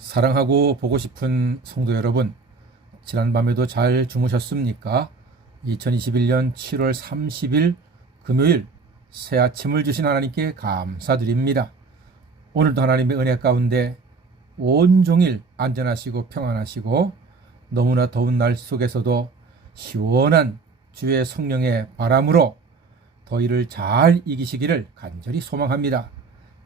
사랑하고 보고 싶은 성도 여러분, 지난밤에도 잘 주무셨습니까? 2021년 7월 30일 금요일 새 아침을 주신 하나님께 감사드립니다. 오늘도 하나님의 은혜 가운데 온종일 안전하시고 평안하시고 너무나 더운 날 속에서도 시원한 주의 성령의 바람으로 더위를 잘 이기시기를 간절히 소망합니다.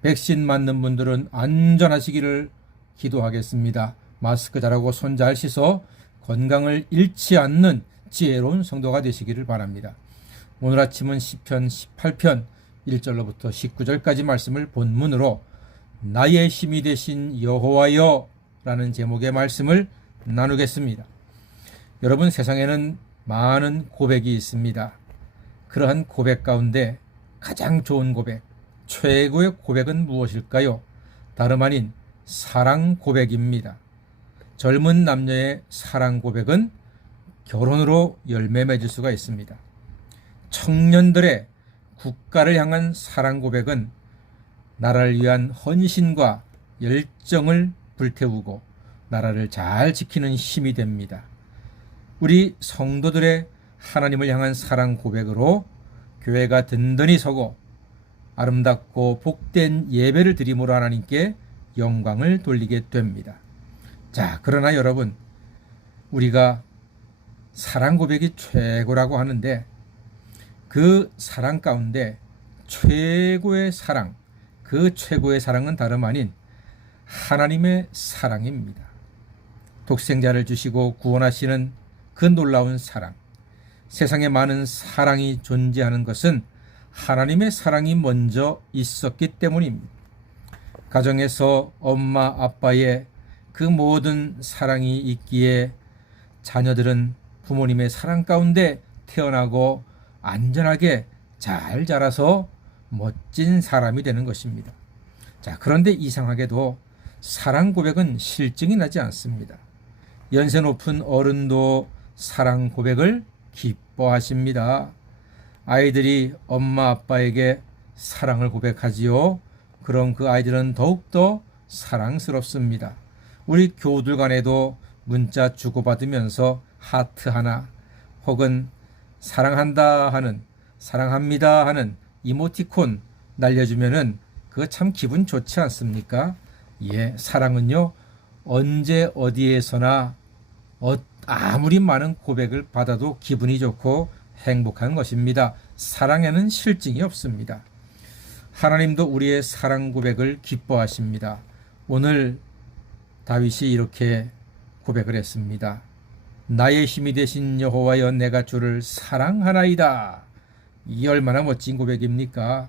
백신 맞는 분들은 안전하시기를 기도하겠습니다. 마스크 잘하고 손 잘 씻어 건강을 잃지 않는 지혜로운 성도가 되시기를 바랍니다. 오늘 아침은 시편 18편 1절로부터 19절까지 말씀을 본문으로 나의 힘이 되신 여호와여 라는 제목의 말씀을 나누겠습니다. 여러분, 세상에는 많은 고백이 있습니다. 그러한 고백 가운데 가장 좋은 고백, 최고의 고백은 무엇일까요? 다름 아닌 사랑 고백입니다. 젊은 남녀의 사랑 고백은 결혼으로 열매 맺을 수가 있습니다. 청년들의 국가를 향한 사랑 고백은 나라를 위한 헌신과 열정을 불태우고 나라를 잘 지키는 힘이 됩니다. 우리 성도들의 하나님을 향한 사랑 고백으로 교회가 든든히 서고 아름답고 복된 예배를 드림으로 하나님께 영광을 돌리게 됩니다. 자, 그러나 여러분, 우리가 사랑 고백이 최고라고 하는데 그 사랑 가운데 최고의 사랑, 그 최고의 사랑은 다름 아닌 하나님의 사랑입니다. 독생자를 주시고 구원하시는 그 놀라운 사랑, 세상에 많은 사랑이 존재하는 것은 하나님의 사랑이 먼저 있었기 때문입니다. 가정에서 엄마 아빠의 그 모든 사랑이 있기에 자녀들은 부모님의 사랑 가운데 태어나고 안전하게 잘 자라서 멋진 사람이 되는 것입니다. 자, 그런데 이상하게도 사랑 고백은 실증이 나지 않습니다. 연세 높은 어른도 사랑 고백을 기뻐하십니다. 아이들이 엄마 아빠에게 사랑을 고백하지요. 그럼 그 아이들은 더욱더 사랑스럽습니다. 우리 교우들 간에도 문자 주고받으면서 하트 하나 혹은 사랑한다 하는, 사랑합니다 하는 이모티콘 날려주면은 그거 참 기분 좋지 않습니까? 예, 사랑은요 언제 어디에서나 아무리 많은 고백을 받아도 기분이 좋고 행복한 것입니다. 사랑에는 실증이 없습니다. 하나님도 우리의 사랑 고백을 기뻐하십니다. 오늘 다윗이 이렇게 고백을 했습니다. 나의 힘이 되신 여호와여, 내가 주를 사랑하나이다. 이 얼마나 멋진 고백입니까?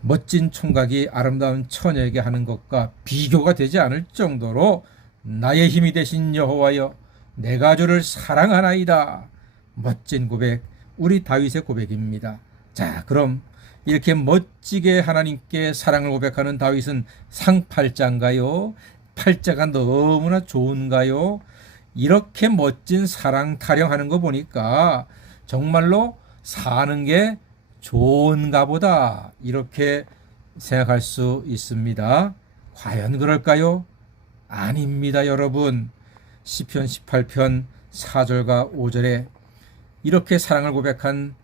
멋진 총각이 아름다운 처녀에게 하는 것과 비교가 되지 않을 정도로 나의 힘이 되신 여호와여, 내가 주를 사랑하나이다. 멋진 고백, 우리 다윗의 고백입니다. 자, 그럼 이렇게 멋지게 하나님께 사랑을 고백하는 다윗은 상팔자인가요? 팔자가 너무나 좋은가요? 이렇게 멋진 사랑 타령하는 거 보니까 정말로 사는 게 좋은가 보다, 이렇게 생각할 수 있습니다. 과연 그럴까요? 아닙니다, 여러분. 시편 18편 4절과 5절에 이렇게 사랑을 고백한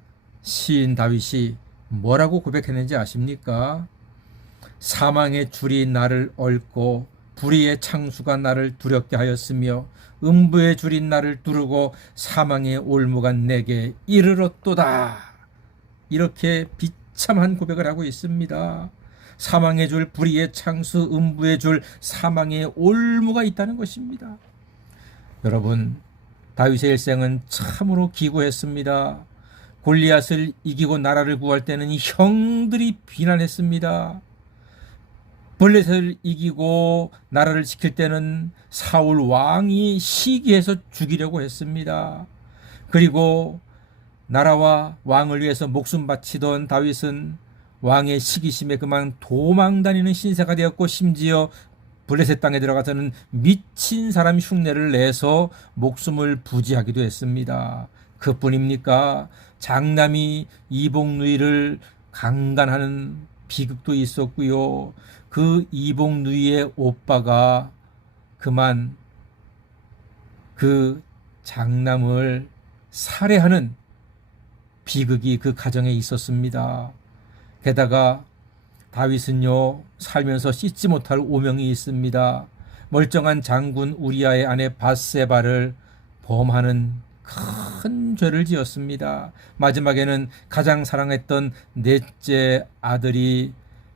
시인 다윗이 뭐라고 고백했는지 아십니까? 사망의 줄이 나를 얽고 불의의 창수가 나를 두렵게 하였으며 음부의 줄이 나를 두르고 사망의 올무가 내게 이르렀도다. 이렇게 비참한 고백을 하고 있습니다. 사망의 줄, 불의의 창수, 음부의 줄, 사망의 올무가 있다는 것입니다. 여러분, 다윗의 일생은 참으로 기구했습니다. 골리앗을 이기고 나라를 구할 때는 형들이 비난했습니다. 블레셋을 이기고 나라를 지킬 때는 사울 왕이 시기해서 죽이려고 했습니다. 그리고 나라와 왕을 위해서 목숨 바치던 다윗은 왕의 시기심에 그만 도망 다니는 신세가 되었고, 심지어 블레셋 땅에 들어가서는 미친 사람 흉내를 내서 목숨을 부지하기도 했습니다. 그뿐입니까? 장남이 이복누이를 강간하는 비극도 있었고요. 그 이복누이의 오빠가 그만 그 장남을 살해하는 비극이 그 가정에 있었습니다. 게다가 다윗은요, 살면서 씻지 못할 오명이 있습니다. 멀쩡한 장군 우리아의 아내 밧세바를 범하는 큰 죄를 지었습니다. 마지막에는 가장 사랑했던 넷째 아들이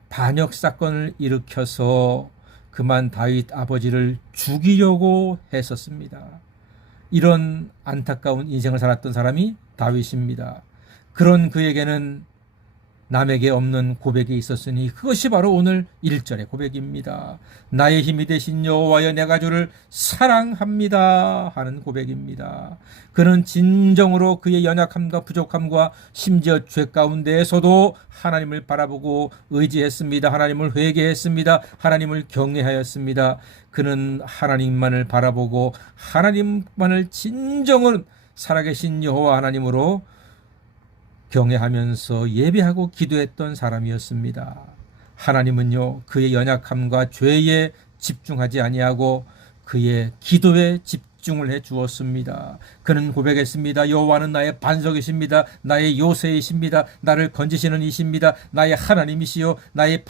반역 사건을 일으켜서 그만 다윗 아버지를 죽이려고 했었습니다. 이런 안타까운 인생을 살았던 사람이 다윗입니다. 그런 그에게는 남에게 없는 고백이 있었으니 그것이 바로 오늘 1절의 고백입니다. 나의 힘이 되신 여호와여 내가 주를 사랑합니다 하는 고백입니다. 그는 진정으로 그의 연약함과 부족함과 심지어 죄 가운데에서도 하나님을 바라보고 의지했습니다. 하나님을 회개했습니다. 하나님을 경외하였습니다. 그는 하나님만을 바라보고 하나님만을 진정으로 살아계신 여호와 하나님으로 경외하면서 예배하고 기도했던 사람이었습니다. 하나님은요, 그의 연약함과 죄에 집중하지 아니하고 그의 기도에 집중을 해 주었습니다. 그는 고백했습니다. 여호와는 나의 반석이십니다. 나의 요새이십니다. 나를 건지시는 이십니다. 나의 하나님이시요 나의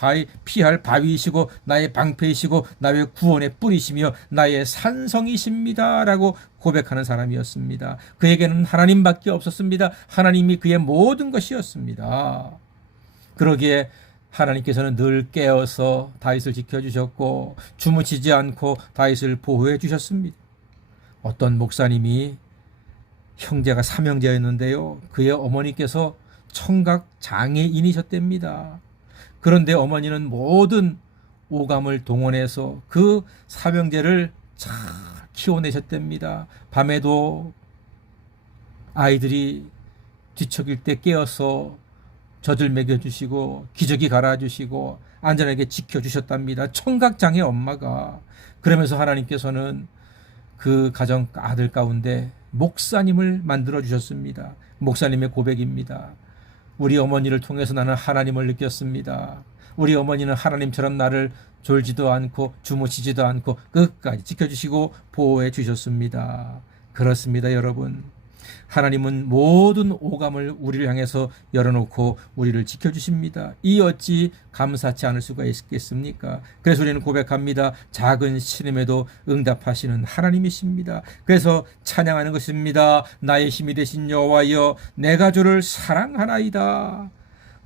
피할 바위이시고 나의 방패이시고 나의 구원의 뿌리시며 나의 산성이십니다 라고 고백하는 사람이었습니다. 그에게는 하나님밖에 없었습니다. 하나님이 그의 모든 것이었습니다. 그러기에 하나님께서는 늘 깨어서 다윗을 지켜주셨고 주무시지 않고 다윗을 보호해 주셨습니다. 어떤 목사님이 형제가 삼형제였는데요, 그의 어머니께서 청각 장애인이셨답니다. 그런데 어머니는 모든 오감을 동원해서 그 삼형제를 잘 키워내셨답니다. 밤에도 아이들이 뒤척일 때 깨어서 젖을 먹여주시고 기저귀 갈아주시고 안전하게 지켜주셨답니다. 청각장애 엄마가. 그러면서 하나님께서는 그 가정 아들 가운데 목사님을 만들어 주셨습니다. 목사님의 고백입니다. 우리 어머니를 통해서 나는 하나님을 느꼈습니다. 우리 어머니는 하나님처럼 나를 졸지도 않고 주무시지도 않고 끝까지 지켜주시고 보호해 주셨습니다. 그렇습니다, 여러분. 하나님은 모든 오감을 우리를 향해서 열어놓고 우리를 지켜주십니다. 이 어찌 감사치 않을 수가 있겠습니까? 그래서 우리는 고백합니다. 작은 신음에도 응답하시는 하나님이십니다. 그래서 찬양하는 것입니다. 나의 힘이 되신 여호와여 내가 주를 사랑하나이다.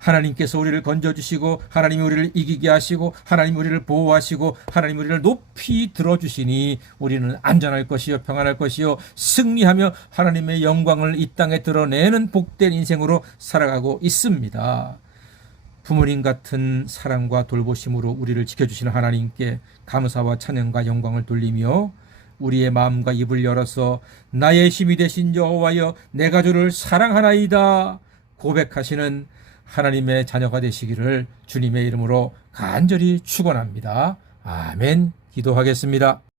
하나님께서 우리를 건져주시고 하나님이 우리를 이기게 하시고 하나님이 우리를 보호하시고 하나님이 우리를 높이 들어주시니 우리는 안전할 것이요 평안할 것이요 승리하며 하나님의 영광을 이 땅에 드러내는 복된 인생으로 살아가고 있습니다. 부모님 같은 사랑과 돌보심으로 우리를 지켜주시는 하나님께 감사와 찬양과 영광을 돌리며 우리의 마음과 입을 열어서 나의 힘이 되신 여호와여 내가 주를 사랑하나이다 고백하시는 하나님의 자녀가 되시기를 주님의 이름으로 간절히 축원합니다. 아멘. 기도하겠습니다.